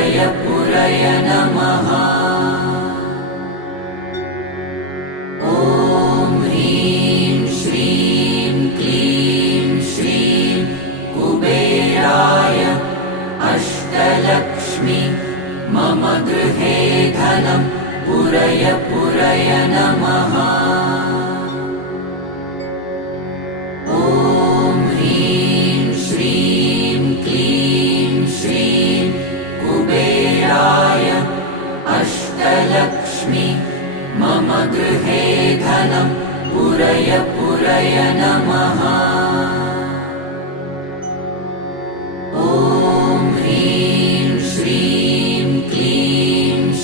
पुरय पुरय नमः। ॐ ह्रीं श्रीं क्लीं श्रीं कुबेराय अष्टलक्ष्मी मम गृहे धनं पुरय पुरय नमः। ॐ ह्रीं श्रीं क्लीं श्रीं कुबेराय अष्टलक्ष्मी मम गृहे धनं पुरय पुरय नमः।